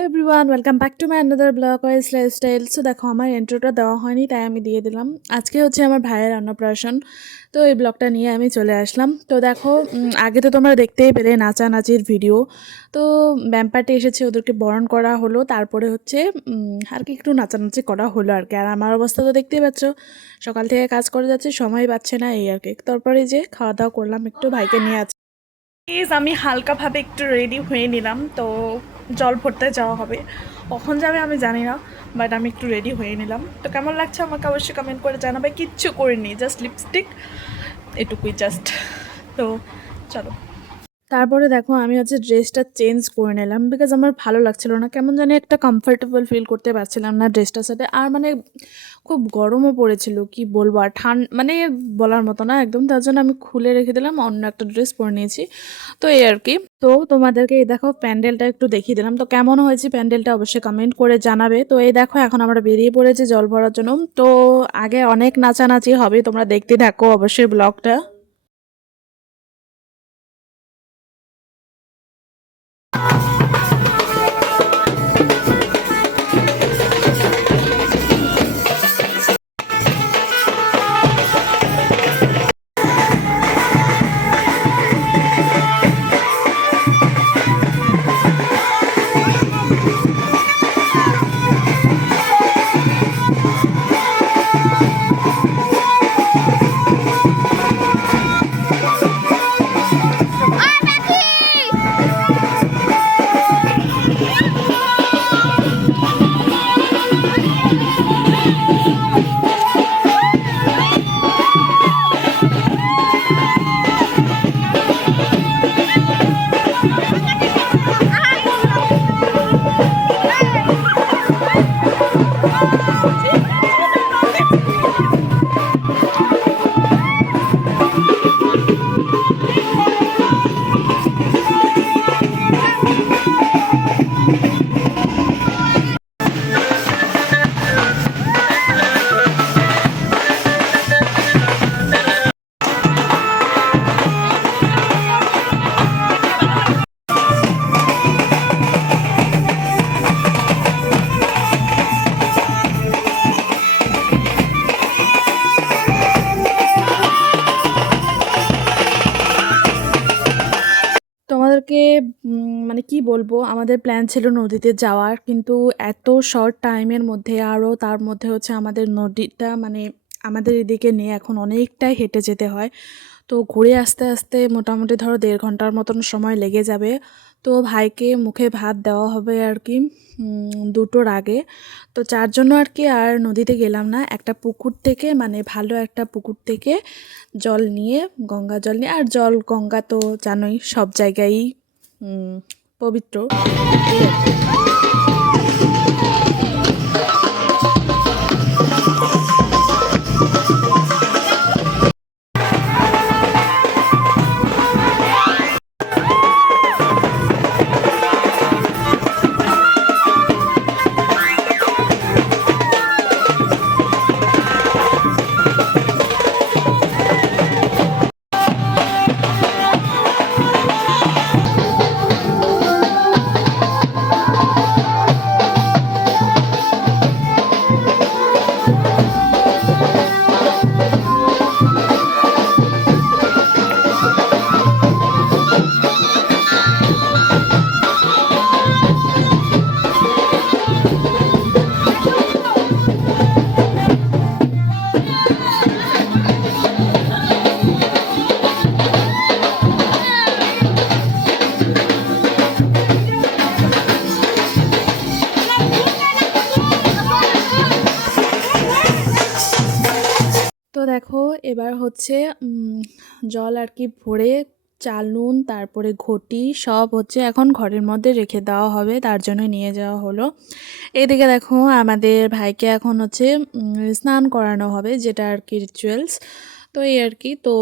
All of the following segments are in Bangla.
Hello everyone, welcome back to my another blog wise lifestyle. So দেখো, আমার ইন্ট্রোটা দেওয়া হয়নি, তাই আমি দিয়ে দিলাম। আজকে হচ্ছে আমার ভাইয়ের অন্নপ্রাশন, তো এই ব্লগটা নিয়ে আমি চলে আসলাম। তো দেখো, আগে তো তোমরা দেখতেই পেলে নাচানাচির ভিডিও। তো ব্যাম্পারটি এসেছে, ওদেরকে বরণ করা হলো, তারপরে হচ্ছে আর কি একটু নাচানাচি করা হলো আর কি। আর আমার অবস্থা তো দেখতেই পাচ্ছ, সকাল থেকে কাজ করে যাচ্ছে, সময় পাচ্ছে না এই আর কি। তারপরে যে খাওয়া দাওয়া করলাম, একটু ভাইকে নিয়ে আছে। আমি হালকাভাবে একটু রেডি হয়ে নিলাম, তো জল ভরতে যাওয়া হবে। কখন যাবে আমি জানি না, বাট আমি একটু রেডি হয়ে নিলাম। তো কেমন লাগছে আমাকে অবশ্যই কমেন্ট করে জানাবে। কিচ্ছু করিনি, জাস্ট লিপস্টিক, এটুকুই জাস্ট। তো চলো, তারপরে দেখো আমি হচ্ছে ড্রেসটা চেঞ্জ করে নিলাম, বিকজ আমার ভালো লাগছিল না, কেমন জানি একটা কমফর্টেবল ফিল করতে পারছিলাম না ড্রেসটার সাথে। আর মানে খুব গরমও পড়েছিল, কি বলবো, আর মানে বলার মতো না একদম। তার জন্য আমি খুলে রেখে দিলাম, অন্য একটা ড্রেস পরে নিয়েছি। তো এই আর কি। তো তোমাদেরকে এই দেখো প্যান্ডেলটা একটু দেখিয়ে দিলাম। তো কেমন হয়েছে প্যান্ডেলটা অবশ্যই কমেন্ট করে জানাবে। তো এই দেখো, এখন আমরা বেরিয়ে পড়েছি জল ভরার জন্য। তো আগে অনেক নাচানাচি হবে, তোমরা দেখতে থাকো অবশ্যই ব্লগটা। তোমাদেরকে মানে কি বলবো, আমাদের প্ল্যান ছিল নদীতে যাওয়ার, কিন্তু এত শর্ট টাইমের মধ্যে, আরও তার মধ্যে হচ্ছে আমাদের নদীটা মানে আমাদের এদিকে নিয়ে এখন অনেকটাই হেঁটে যেতে হয়। তো ঘুরে আসতে আসতে মোটামুটি ধরো 1.5 ঘন্টার মতন সময় লেগে যাবে। তো ভাইকে মুখে ভাত দেওয়া হবে আর কি 2টোর আগে। তো যার জন্য আর কি আর নদীতে গেলাম না, একটা পুকুর থেকে মানে ভালো একটা পুকুর থেকে জল নিয়ে, গঙ্গা জল নিয়ে, আর জল গঙ্গা তো জানোই সব জায়গায়ই পবিত্র, এই আর কি। তো দেখো, এবার হচ্ছে জল আর কি ভরে, চাল নুন তারপরে ঘটি সব হচ্ছে এখন ঘরের মধ্যে রেখে দেওয়া হবে, তার জন্য নিয়ে যাওয়া হলো। এদিকে দেখো, আমাদের ভাইকে এখন হচ্ছে স্নান করানো হবে, যেটা আর কি রিচুয়ালস। তো এই আর কি। তো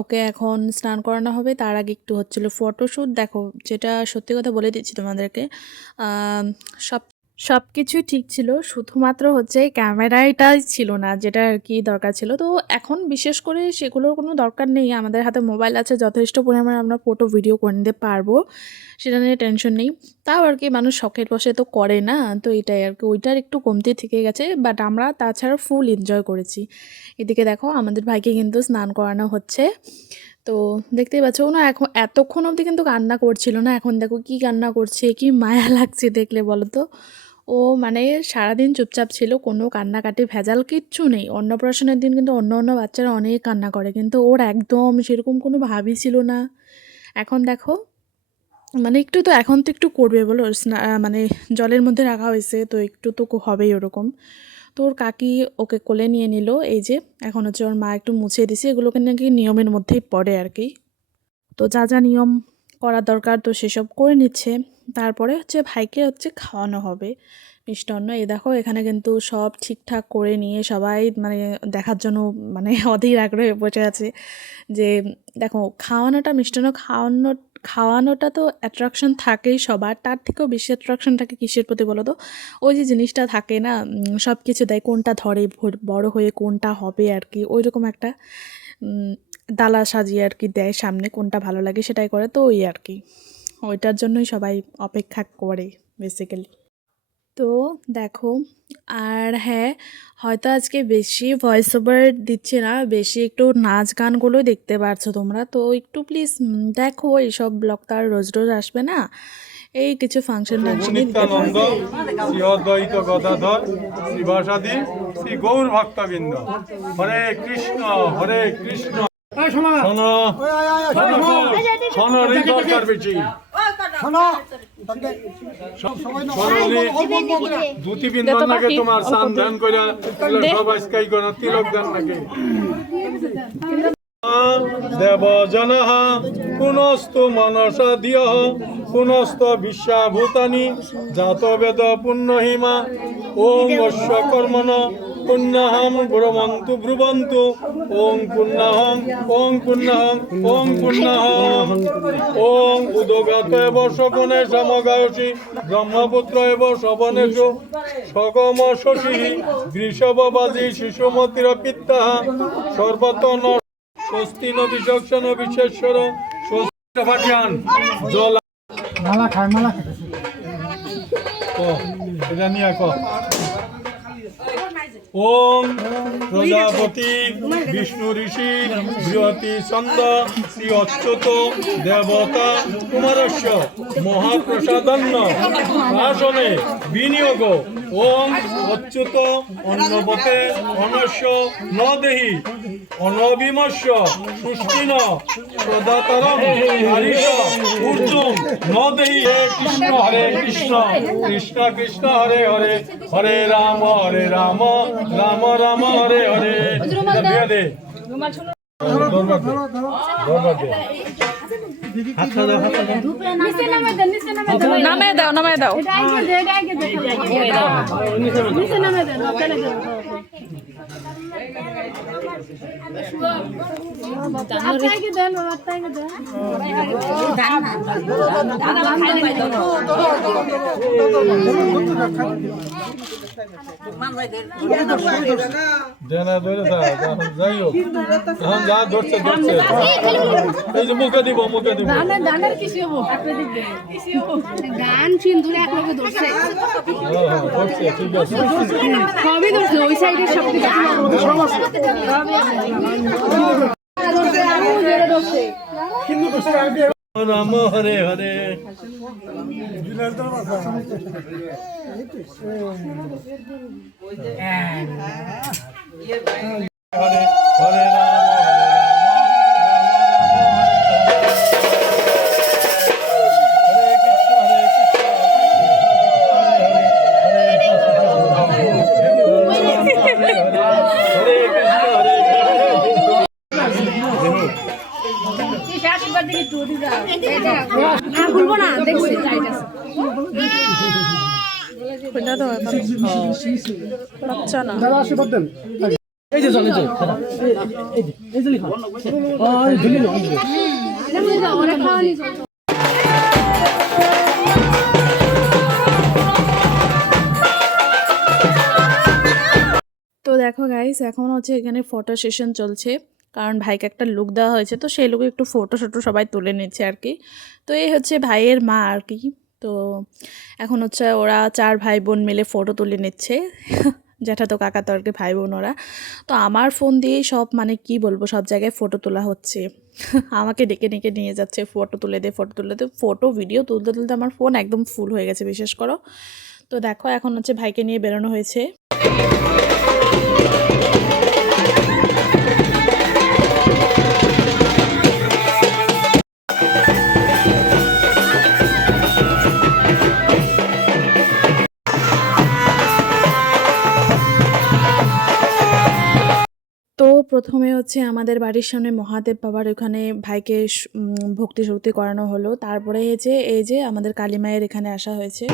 ওকে এখন স্নান করানো হবে, তার আগে একটু হচ্ছিলো ফটোশ্যুট। দেখো, যেটা সত্যি কথা বলে দিচ্ছি তোমাদেরকে, সব সব কিছুই ঠিক ছিল, শুধুমাত্র হচ্ছে ক্যামেরাটাই ছিল না, যেটা আর কি দরকার ছিল। তো এখন বিশেষ করে সেগুলোর কোনো দরকার নেই, আমাদের হাতে মোবাইল আছে, যথেষ্ট পরিমাণে আমরা ফটো ভিডিও করে নিতে পারবো, সেটা নিয়ে টেনশন নেই। তাও আর কি মানুষ শখের বশে তো করে না, তো এটাই আর কি, ওইটার একটু কমতি থেকে গেছে, বাট আমরা তাছাড়া ফুল এনজয় করেছি। এদিকে দেখো আমাদের ভাইকে কিন্তু স্নান করানো হচ্ছে। তো দেখতেই পাচ্ছ, ও না এখন এতক্ষণ অবধি কিন্তু কান্না করছিল না, এখন দেখো কি কান্না করছে, কি মায়া লাগছে দেখলে বলো তো। ও মানে সারাদিন চুপচাপ ছিল, কোনো কান্নাকাটি ভেজাল কিচ্ছু নেই। অন্নপ্রাশনের দিন কিন্তু অন্য অন্য বাচ্চারা অনেক কান্না করে, কিন্তু ওর একদম সেরকম কোনো ভাবই ছিল না। এখন দেখো মানে একটু তো এখন তো একটু করবে বলো, মানে জলের মধ্যে রাখা হয়েছে তো একটু তো হবেই ওরকম। তো ওর কাকি ওকে কোলে নিয়ে নিল, এই যে এখন হচ্ছে ওর মা একটু মুছিয়ে দিছে, এগুলোকে নাকি নিয়মের মধ্যেই পড়ে আর কি। তো যা যা নিয়ম করা দরকার তো সেসব করে নিচ্ছে। তারপরে হচ্ছে ভাইকে হচ্ছে খাওয়ানো হবে মিষ্টান্ন। এই দেখো এখানে কিন্তু সব ঠিকঠাক করে নিয়ে সবাই মানে দেখার জন্য মানে অধীর আগ্রহে বসে আছে যে দেখো খাওয়ানোটা, মিষ্টান্ন খাওয়ানোটা তো অ্যাট্রাকশন থাকেই সবার, তার থেকেও বেশি অ্যাট্রাকশন থাকে কিসের প্রতি বলো তো? ওই যে জিনিসটা থাকে না, সব কিছু দেয়, কোনটা ধরে বড় হয়ে কোনটা হবে আর কি, ওই রকম একটা ডালা সাজিয়ে আর কি দেয় সামনে, কোনটা ভালো লাগে সেটাই করে, তো ওই আর কি ওইটার জন্যই সবাই অপেক্ষা করে বেসিক্যালি। তো দেখো, আর হ্যাঁ, হয়তো আজকে বেশি ভয়েস ওভার দিচ্ছে না, বেশি একটু নাচ গানগুলোই দেখতে পারছো তোমরা, তো একটু প্লিজ দেখো, এইসব ব্লগ তো আর রোজ রোজ আসবে না, এই কিছু ফাংশন টাংশনই দিতে নিত্যানন্দ শ্রী অদ্বৈত গদাধর শ্রীবাসাদি শ্রী গৌর ভক্তবৃন্দ, হরে কৃষ্ণ হরে কৃষ্ণ। শোনো শোনো রে দরকার বেশি ধুতি বিন্দন নাকি তোমার সান ধ্যান করে সবাই স্কাই করে তিলক দান নাকি দেব জন পুনস্তু মনসা দিয় পুনস্ত বিশ্বাভূতানি জাত বেদ পুণ্যহিমা ওং অশ্ব কর্মণ পুণ্যহং ব্রুবন্তু ব্রুবন্তু ওং পুণ্যহং ওং পুণ্যহং ওং পুণ্যহং ওং উদগাত এব শকনে সমগায়সী ব্রহ্মপুত্র এব শবনেষু সগম শশী বৃষভবাজি শিশুমতির পিত্তা সর্বত স্বস্তি ন বিচক্ষণ বিশেশ্বর স্বস্তি পাঠিয়ান জল মালা খায় মালা এটা নিয়ে ওম প্রজাপতি বিষ্ণু ঋষি বৃহতি ছন্দ শ্রী অচ্যুত দেবতা কুমারস্য মহাপ্রসাদন্ন আসনে বিনিয়োগ ওম অচ্যুত অন্নপতে অনস্য ন দেহি অনবিমস্য সুষ্টিন প্রদাতারম হারিষ ঊর্ধ্বম ন দেহি। হে কৃষ্ণ হরে কৃষ্ণ কৃষ্ণ কৃষ্ণ হরে হরে হরে রাম রাম রাম হরে হরে। দে নামে দাও নামে দাও। মুখে দিব মুখে দিব গান সিন্ধুরে এক লোকে ধরছে ঠিক আছে সবই ধরছে ওই সাইডে সব রাম হরে হরে হরে হরে ভুলবো না দেখছি বাচ্চা না এই যে চলে এই যে লিখো ওই দিলি না ওরা খাওয়ানি দেখো গাইস, এখন হচ্ছে এখানে ফটো সেশন চলছে, কারণ ভাইকে একটা লুক দেওয়া হয়েছে, তো সেই লুকে একটু ফটো শটো সবাই তুলে নিচ্ছে আর কি। তো এই হচ্ছে ভাইয়ের মা আর কি। তো এখন হচ্ছে ওরা 4 ভাই বোন মিলে ফটো তুলে নিচ্ছে। জ্যাঠা তো কাকা তো আর কি ভাই বোন ওরা। তো আমার ফোন দিয়েই সব, মানে কি বলবো, সব জায়গায় ফটো তোলা হচ্ছে। আমাকে ডেকে ডেকে নিয়ে যাচ্ছে, ফটো তুলে দে, ফটো তুলে দে। ফটো ভিডিও তুলতে তুলতে আমার ফোন একদম ফুল হয়ে গেছে, বিশেষ করো। তো দেখো এখন হচ্ছে ভাইকে নিয়ে বেরোনো হয়েছে। তো প্রথমে হচ্ছে আমাদের বাড়ির সামনে মহাদেব বাবার ওখানে ভাইকে ভক্তি শক্তি করানো হলো। তারপরে এই যে আমাদের কালী মায়ের এখানে আসা হয়েছে।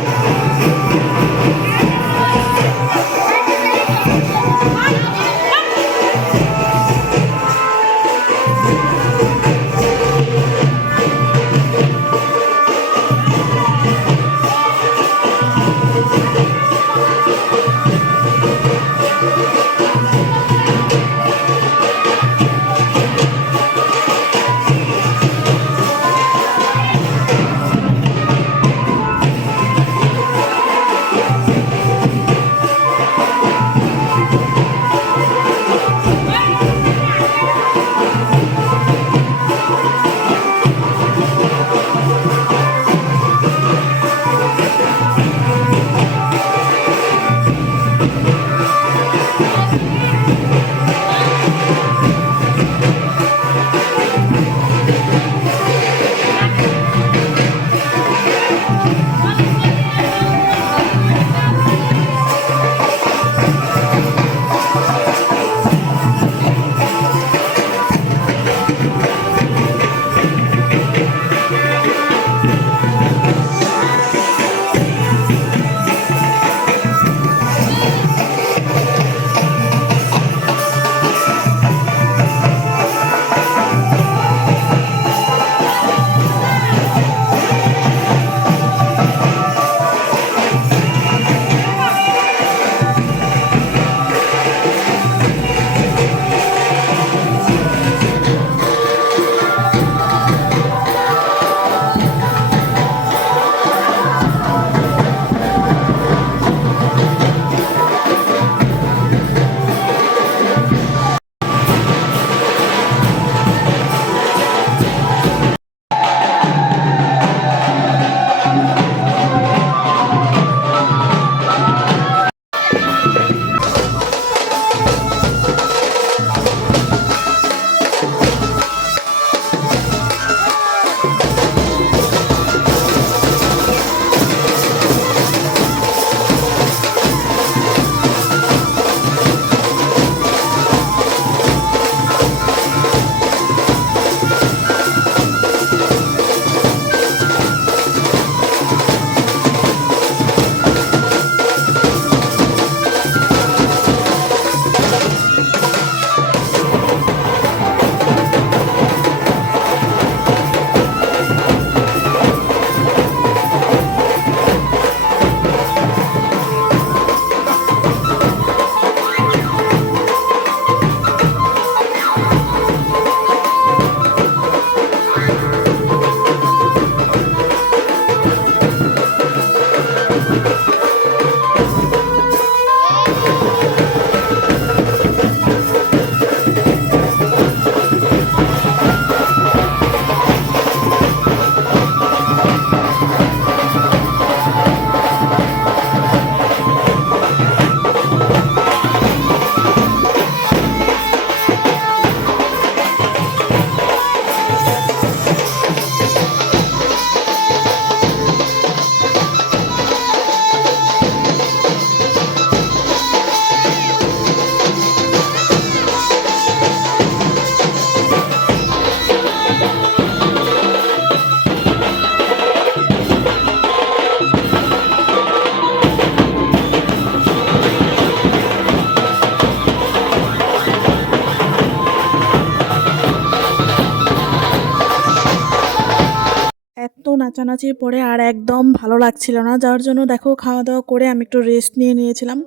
নাচানাচির পরে আর একদম ভালো লাগছিল না, যার জন্য দেখো খাওয়া দাওয়া করে আমি একটু রেস্ট নিয়েছিলাম।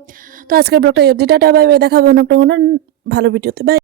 তো আজকের ব্লগটা এফডিটাটা বাই বাই, দেখাবো অন্য একটা কোনো ভালো ভিডিওতে, বাই।